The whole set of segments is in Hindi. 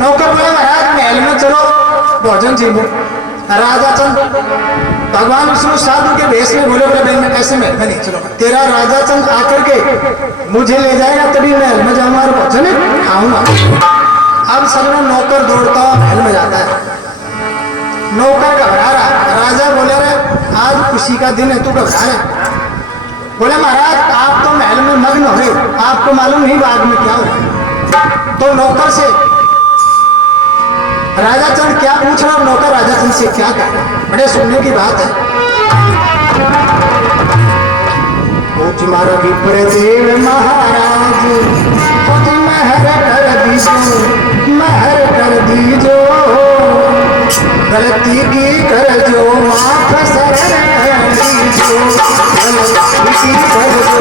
नौकर बोले महाराज महल में चलो भोजन चाहिए। राजा चंद भगवान विष्णु साधु के भेष में बोले बोले मैं कैसे महल में नहीं चलो, तेरा राजा चंद आकर के मुझे ले जाएगा तभी महल में जाऊंगा और भोजन खाऊंगा। अब सबने नौकर दौड़ता हुआ महल में जाता है। नौकर घबरा रहा, राजा बोले रे आज खुशी का दिन है तू घबरा रहा। बोले महाराज आप तो महल में मग्न हो गए, आपको मालूम नहीं बाद में क्या हो। तो नौकर से राजा चंद क्या पूछ रहा, नौकर राजा चंद से क्या कह रहा, बड़े सुनने की बात है। तुम्हारा विप्र देव महाराज महर कर दीजो, महर कर दीजो, गलती की कर जो माफ शरण कर दीजो, गलती की कर जो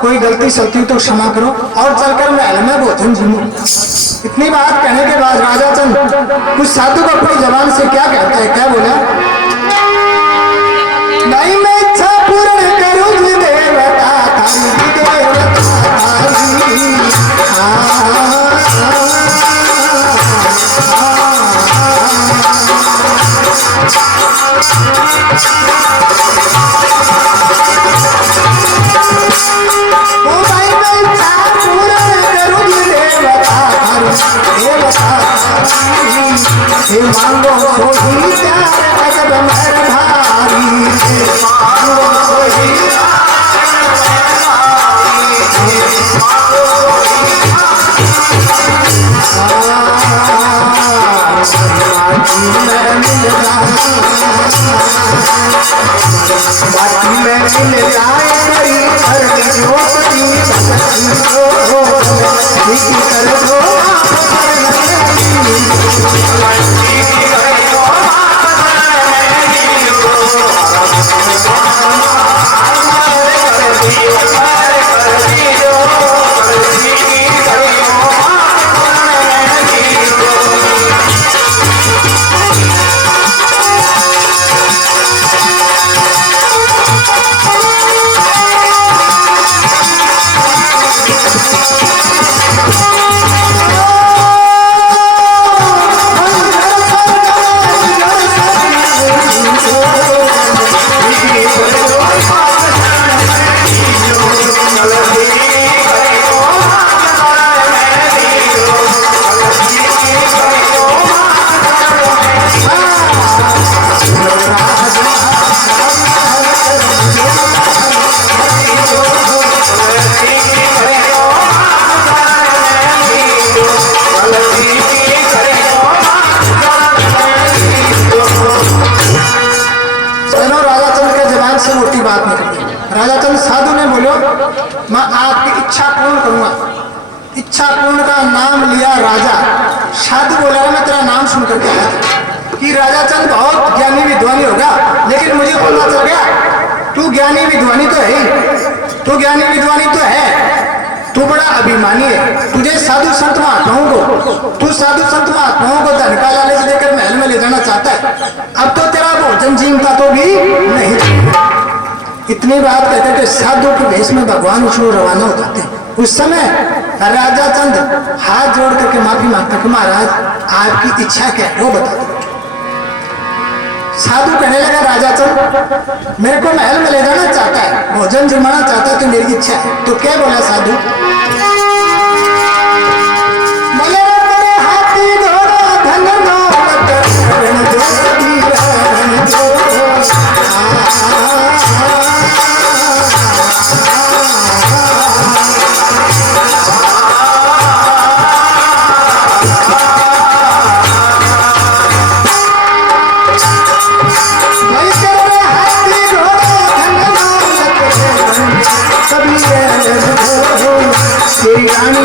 कोई गलती सलती तो क्षमा करो और चलकर महल में भोजन जीमो। इतनी बात कहने के बाद राजा चंद कुछ साधु को अपनी जबान से क्या कहता है, क्या बोला, नहीं मैं इच्छा पूर्ण करूंगी देवता थारी देवता मांगो सोही प्यार अजब मेहर भारी, मांगो सोही बाकी में मिल जाए मेरी हर ज्योति कर दो राजा चंद साधु ने बोलो मैं आपकी इच्छा पूर्ण करूंगा। इच्छा पूर्ण का नाम लिया राजा। साधु बोला मैं तेरा नाम सुन करके आया कि राजा चंद बहुत ज्ञानी विद्वानी होगा, लेकिन मुझे पता चल गया तू ज्ञानी विद्वानी तो है, तू ज्ञानी विद्वानी तो है, तू बड़ा अभिमानी है, तुझे साधु संत महात्माओं को, तू साधु संत महात्माओं को धन का लालच देकर महल में ले जाना चाहता है। अब तो तेरा भोजन जीवता तो भी नहीं। इतनी बात कहते थे, साधु के भेष में भगवान विष्णु रवाना हो जाते हैं। उस समय राजा चंद हाथ जोड़ करके माफी मांगता कि महाराज आपकी इच्छा क्या है वो बता दो। साधु कहने लगा, राजा चंद मेरे को महल में ले जाना चाहता है, भोजन जमाना चाहता है, तो मेरी इच्छा है। तो क्या बोला साधु? बोले तेरे हाथी घोड़ा धन दौलत रण दो सभी रण दो। तेरी रानी को साथ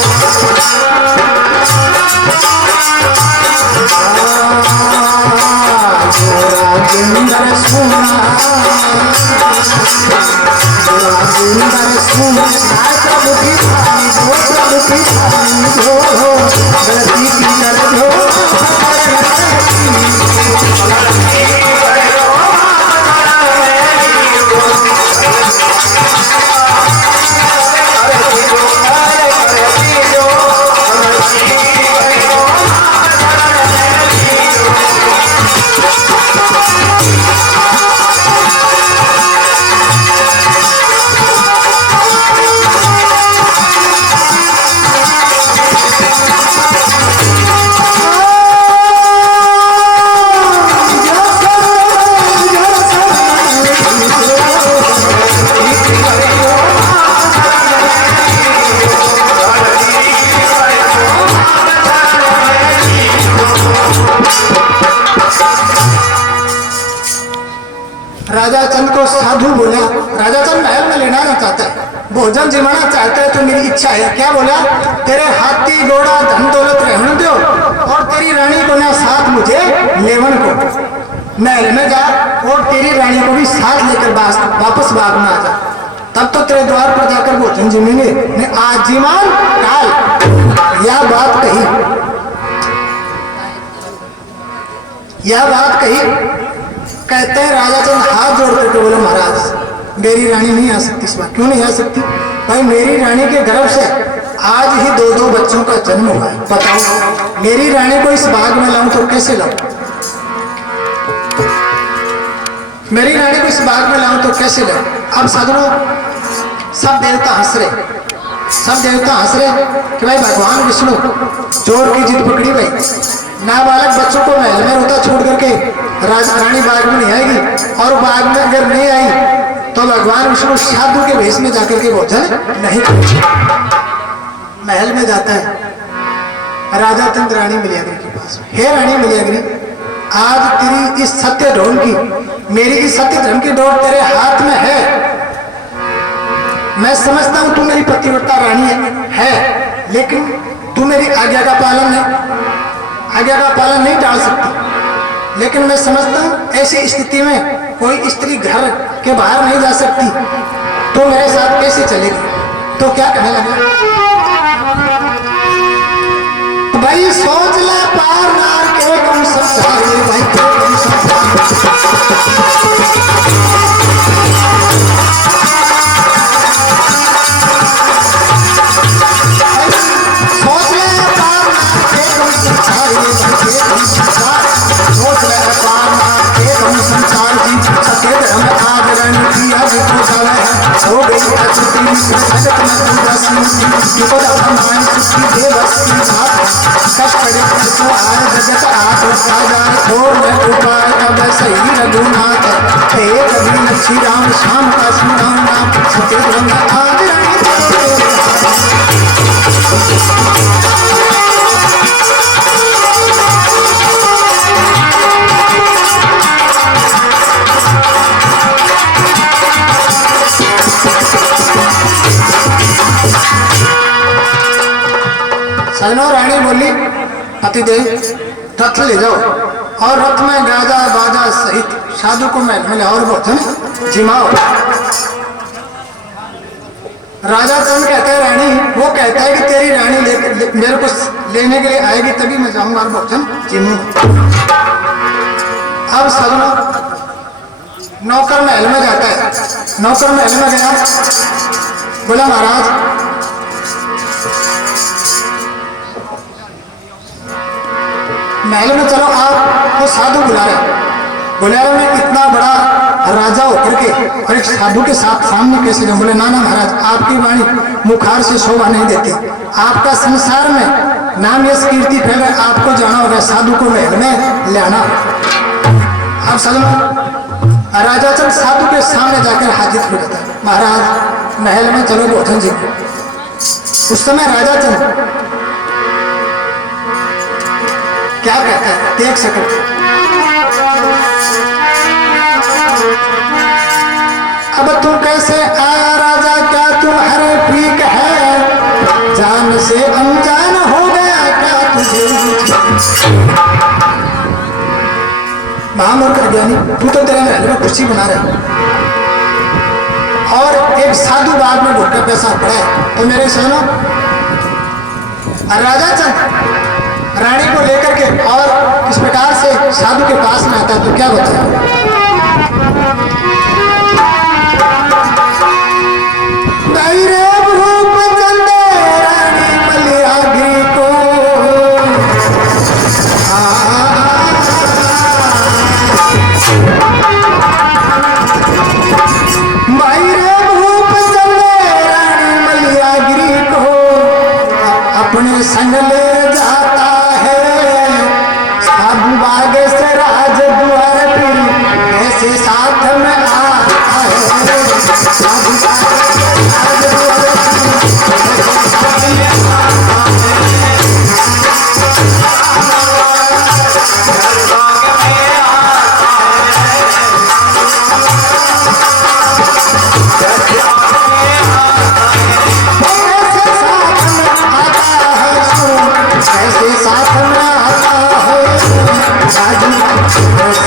मुझे रानी को राजेंद्र सुना प्रभु की गलती की कर दो। राजा चंद को साधु बोला, राजा चंद महल में लेना चाहता है, भोजन जमाना चाहता है, तो मेरी इच्छा है। क्या बोला? तेरे हाथी घोड़ा धन दौलत रहने दो और तेरी रानी को ना साथ मुझे लेवन को महल में जा और तेरी रानी को भी साथ लेकर वापस बाग में आ जा। तब तो तेरे द्वार पर जाकर भोजन जमेंगे। ने आज जीवन काल यह बात कही, यह बात कही। कहते हैं राजा चंद हाथ जोड़ करके बोले, महाराज मेरी रानी नहीं आ सकती इस बार। क्यों नहीं आ सकती? भाई मेरी रानी के गर्भ से आज ही दो बच्चों का जन्म हुआ है। बताओ मेरी रानी को इस बाग में लाऊं तो कैसे लाऊं? मेरी रानी को इस बाग में लाऊं तो कैसे लाऊं? अब साधुओं सब देवता हंस रहे, सब देवता हंस रहे कि भाई भगवान विष्णु चोर की जिद पकड़ी। भाई नाबालक बच्चों को महल में रोता छोड़ करके रानी बाग में नहीं आएगी, और बाग में अगर नहीं आई तो भगवान विष्णु साधु के भेष में जाकर के भोजन नहीं करेंगे। महल में जाता है राजा चंद रानी मिलियागिरी के पास। हे रानी मिलियागिरी, आज तेरी इस सत्य ढोल की, मेरी इस सत्य धर्म की डोर तेरे हाथ में है। मैं समझता हूं तू मेरी पतिव्रता रानी है, लेकिन तू मेरी आज्ञा का पालन नहीं डाल सकती। लेकिन मैं समझता हूं ऐसी स्थिति में कोई स्त्री घर के बाहर नहीं जा सकती, तो मेरे साथ कैसे चलेगी? तो क्या कहने लगा? भाई सोच ले पार नार के कौन संसार, भाई कौन संसार। हो गई रघुनाथ हे रवि श्री राम श्याम का सुनाम नाम सफेद रंग आज सजनो रानी बोली पतिदेव रथ ले जाओ और रथ में गाजा बाजा सहित साधु को महल में और भोजन जिमाओ। राजा चंद कहते हैं रानी, वो कहता है कि तेरी रानी मेरे को लेने के लिए आएगी तभी मैं जाऊंगा और भोजन जिमूंगा। अब सब नौकर महल में जाता है। नौकर महल में गया, बोला महाराज महल में चलो, आप वो साधु बुला रहे। बोले मैं इतना बड़ा राजा होकर के और एक साधु के साथ सामने कैसे जाऊं? बोले ना ना महाराज, आपकी वाणी मुखार से शोभा नहीं देती। आपका संसार में नाम यश कीर्ति फैले, आपको जाना होगा, साधु को महल में ले आना। आप समझो राजा चंद साधु के सामने जाकर हाजिर हो जाता है। महाराज महल में चलो भोजन जी। उस समय राजा चंद क्या कहता है देख सको। अब तू कैसे आया राजा, क्या तुम्हारे ठीक है? जान से अनजान हो गया क्या तुझे? महामूर्ख अज्ञानी, तू तो तेरे महल में कुर्सी बना रहा और एक साधु बाग में भूखा पैसा पड़ा है। तो मेरे सुनो, राजा चंद रानी को लेकर के और किस प्रकार से साधु के पास में आता है तो क्या बताया? रानी मलियागिरी को अपने संग ले जाता है। साधु बाग से राज द्वार फिर ऐसे साथ में आता है। साधु बाग से राज द्वार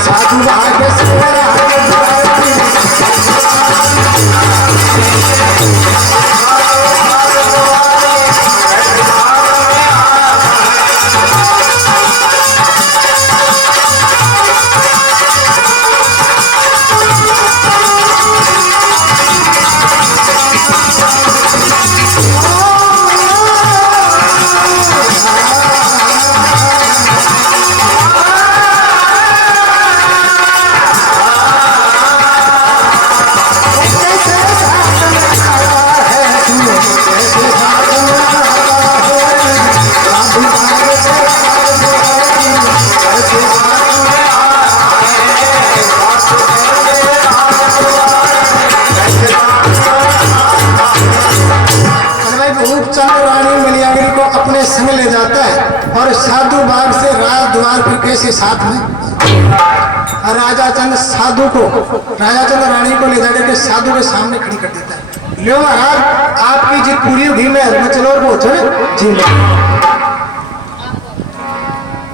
साधु बाग से संग ले जाता है और साधु बाग से राज द्वार फिर कैसे साथ में। राजा चंद साधु को, राजा चंद रानी को ले जाकर के साधु के सामने खड़ी कर देता है। लो महाराज आपकी जी पूरी हुई में चलो पहुंचो जी।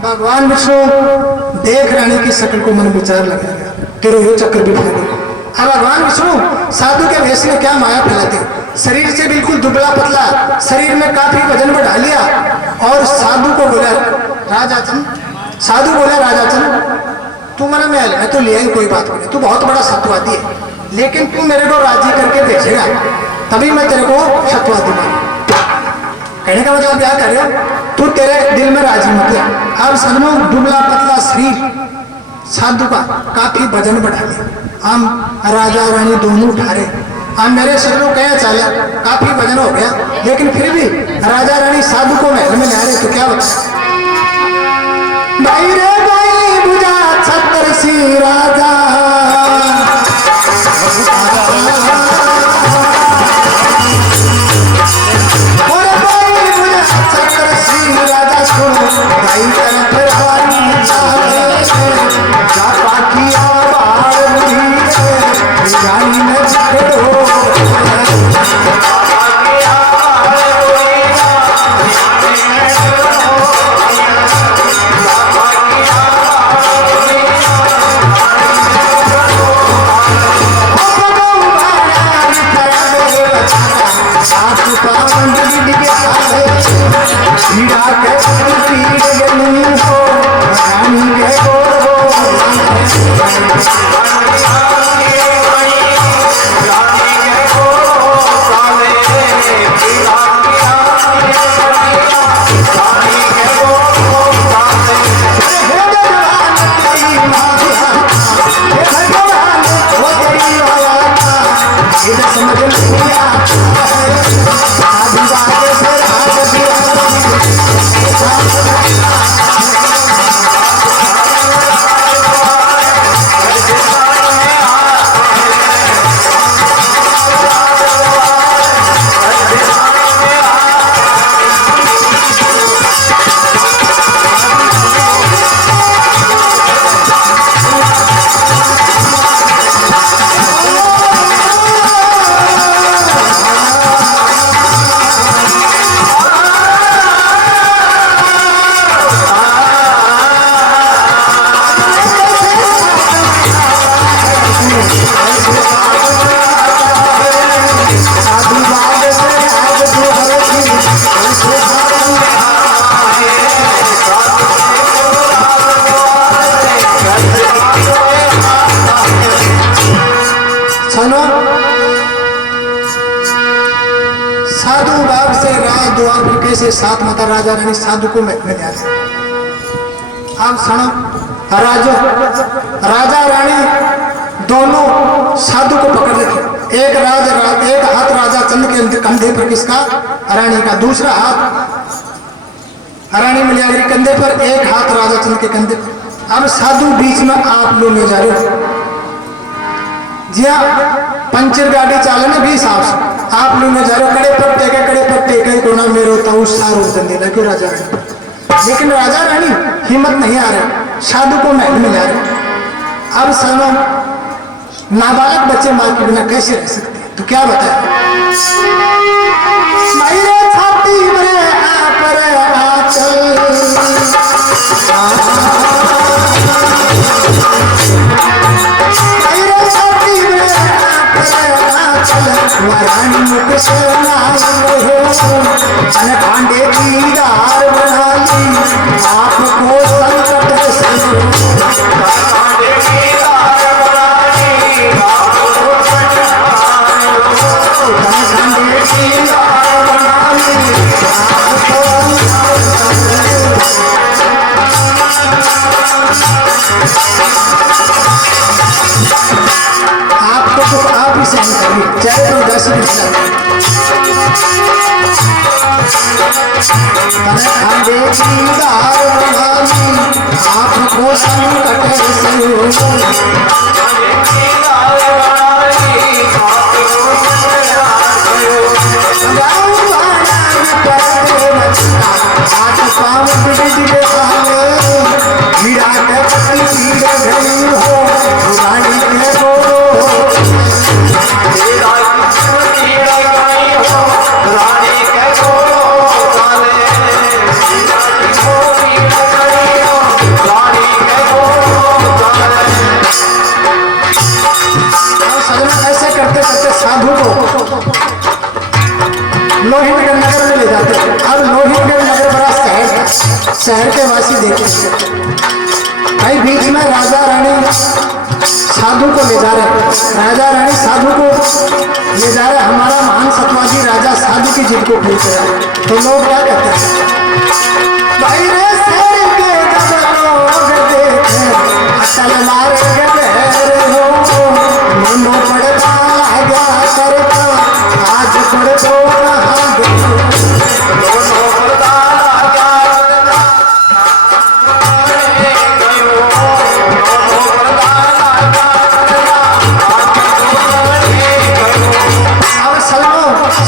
भगवान विष्णु देख रानी की शक्ल को मन विचार लगा तेरे यो चक्र भी भागे। अब भगवान विष्णु साधु के वेश में क्या माया फैलाते, शरीर से बिल्कुल दुबला पतला, शरीर में काफी वजन बढ़ा लिया और साधु को बोला राजा चंद, साधु बोला राजा चंद तू मेरा महल में तो ले आई, कोई बात नहीं, तू बहुत बड़ा सत्यवादी है, लेकिन तू मेरे को राजी करके भेजेगा तभी मैं तेरे को सत्यवादी मानूं। कहने का मतलब क्या कर रहे हो, तू तेरे दिल में राजी मत है। अब समझो दुबला पतला शरीर साधु का काफी वजन बढ़ा लिया, हम राजा रानी दोनों उठा रहे। हम मेरे शरीर को क्या चाले, काफी वजन हो गया, लेकिन फिर भी राजा रानी साधु को महल में ला रहे तो क्या बता। भाई रे भाई बुझा छत्र सी राजा, और भाई बुझा छत्र सी राजा सुनो भाई तरफ रानी जा पाकिया बाहर रानी में छेड़ो Oh के साथ माता राजा रानी साधु को महल में जा रहे। आप सुनो, राजा रानी दोनों साधु को पकड़ रखे। एक हाथ राजा चंद के कंधे पर, किसका? रानी का। दूसरा हाथ रानी मलयागरी कंधे पर, एक हाथ राजा चंद के कंधे पर। अब साधु बीच में आप लोग ले जा रहे हो। जी हाँ, पंचर गाड़ी चालने भी हिसाब से आप लोग ले जा रहे हो। कड़े पर टेके कोना मेरे होता उस सारो दंडे लगे राजा रानी। लेकिन राजा रानी हिम्मत नहीं आ रहे, साधु को महल में जा रहे। अब सुनो, नाबालक बच्चे मां के बिना कैसे रह सकते हैं? तो क्या बताया? मेरे छाती में रानी मुख से भांडे की दार बना ली, आपको संकट से भांडे की दार बना ली, आपको भांडे की दार बना ली, आपको तो आप ही सहन करिए, चाहे तो 10 मिनट भांडे की दार बना ली, आपको संकट से साधु को लोहितगढ़ नगर में ले जाते। अब लोहितगढ़ नगर बड़ा शहर के वासी देखे भाई, बीच में राजा रानी साधु को ले जा रहे। राजा रानी साधु को ले जा रहे, हमारा महान सतवादी राजा साधु की जिद को पूछ रहा है। तो लोग क्या कहते हैं? भाई रे शहर के लोग देखे अकल मार मनो पड़ता लगा करता, आज पड़ तो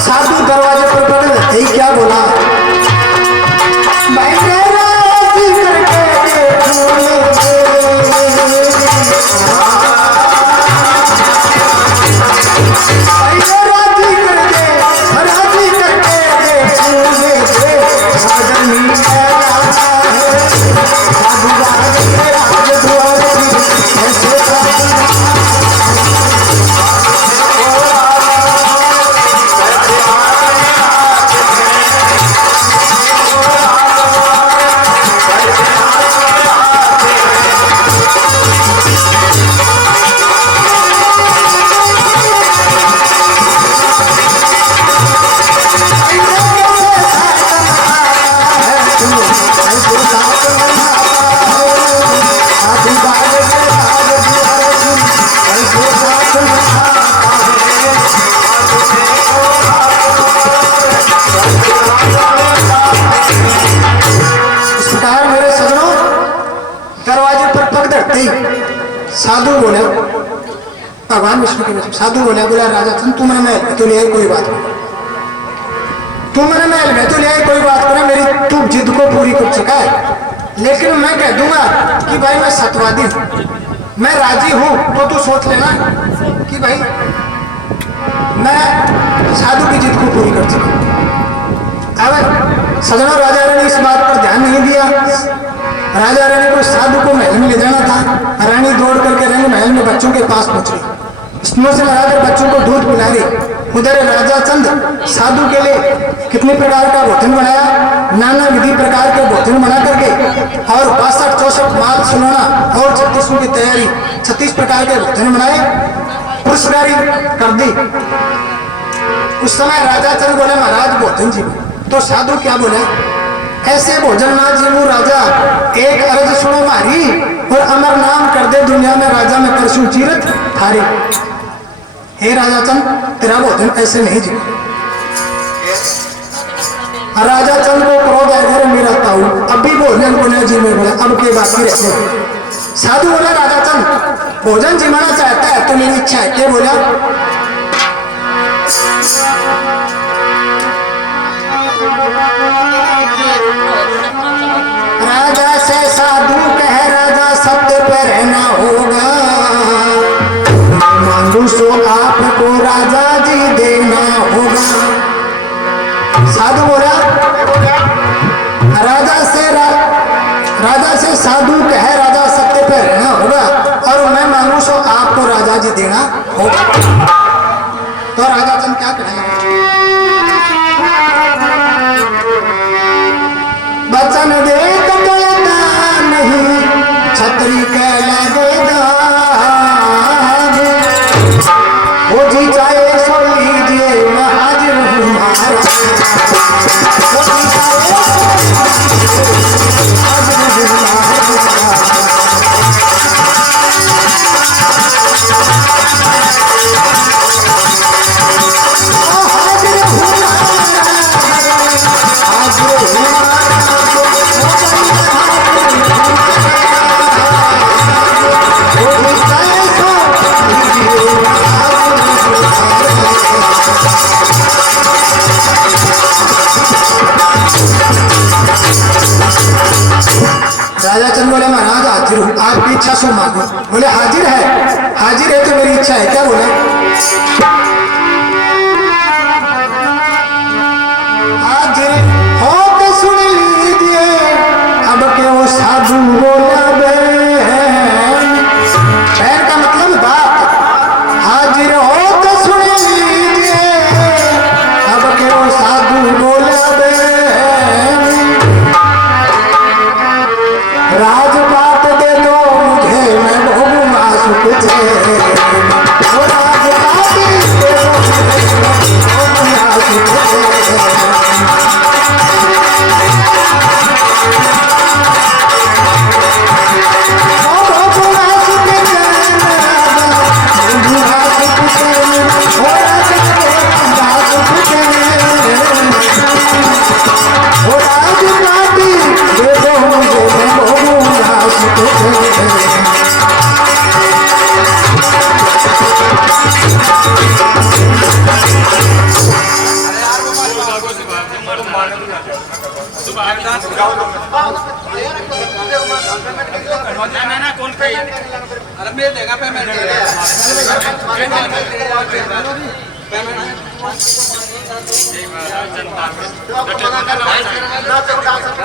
साधु दरवाजे पर पड़े। यही क्या बोला? साधु बोला, भगवान विष्णु के वचन, साधु बोला, बोला राजा चंद तू मेरे महल तो ले आई, कोई बात नहीं, तू मेरे महल में तो ले आई, कोई बात नहीं, मेरी तू जिद को पूरी कर चुका है। लेकिन मैं कह दूंगा कि भाई मैं सतवादी हूं, मैं राजी हूं, तो तू सोच लेना कि भाई मैं साधु की जिद को पूरी कर चुका। अब सजनों, राजा रानी इस बात पर ध्यान नहीं दिया। राजा रानी को साधु को महल में ले जाना था। रानी दौड़ करके रानी महल में बच्चों के पास पहुंच रही, स्नो से लगाकर बच्चों को दूध पिला रही। उधर राजा चंद साधु के लिए कितने प्रकार का भोजन बनाया, नाना विधि प्रकार के भोजन बना करके और 62-64 माल सुनाना और 36 की तैयारी, 36 प्रकार के भोजन बनाए, पुरस्कारी कर दी। उस समय राजा चंद बोले महाराज भोजन जी, तो साधु क्या बोला, ऐसे भोजन ना जीवू राजा, एक अर्ज सुनो मारी, और अमर नाम कर दे दुनिया में राजा में परशु चीरत हारी। हे राजा चंद, तेरा भोजन ऐसे नहीं जीव। राजा चंद को क्रोध आया, मेरा ताऊ अभी भोजन को नहीं जीवे बोला, अब के बाकी रहते। साधु बोला, राजा चंद भोजन जीवाना चाहता है तो मेरी इच्छा है। क्या बोला, राजा से साधु कह, राजा सत्य पे रहना होगा, मांगू सो आपको राजा जी देना होगा। साधु बोला, राजा से साधु कह, राजा सत्य पे रहना होगा, और मैं मांगू सो आपको राजा जी देना होगा। तो राजा चंद क्या कहेंगे, बचन दे तो कहता नहीं, छतरी के लगेगा, वो जी चाहे सो लीजिए, मैं हाजिर हूँ महाराज। राजा चंद बोले, महाराज हाजिर हूँ, आपकी इच्छा सो मांगो। बोले, हाजिर है तो मेरी इच्छा है। क्या बोला, हाजिर हो तो सुन लीजिए, अब क्यों साधु बोला बहन का मतलब बात। हाजिर हो तो सुन लीजिए, अब क्यों साधु बोला बहन, राजपाट दे दो मुझे, मैं भोगूंगा सुख से। राजपाट दे दो मुझे, मैं भोगूंगा सुख से। ना कौन पे अरे मेरे देगा पेमेंट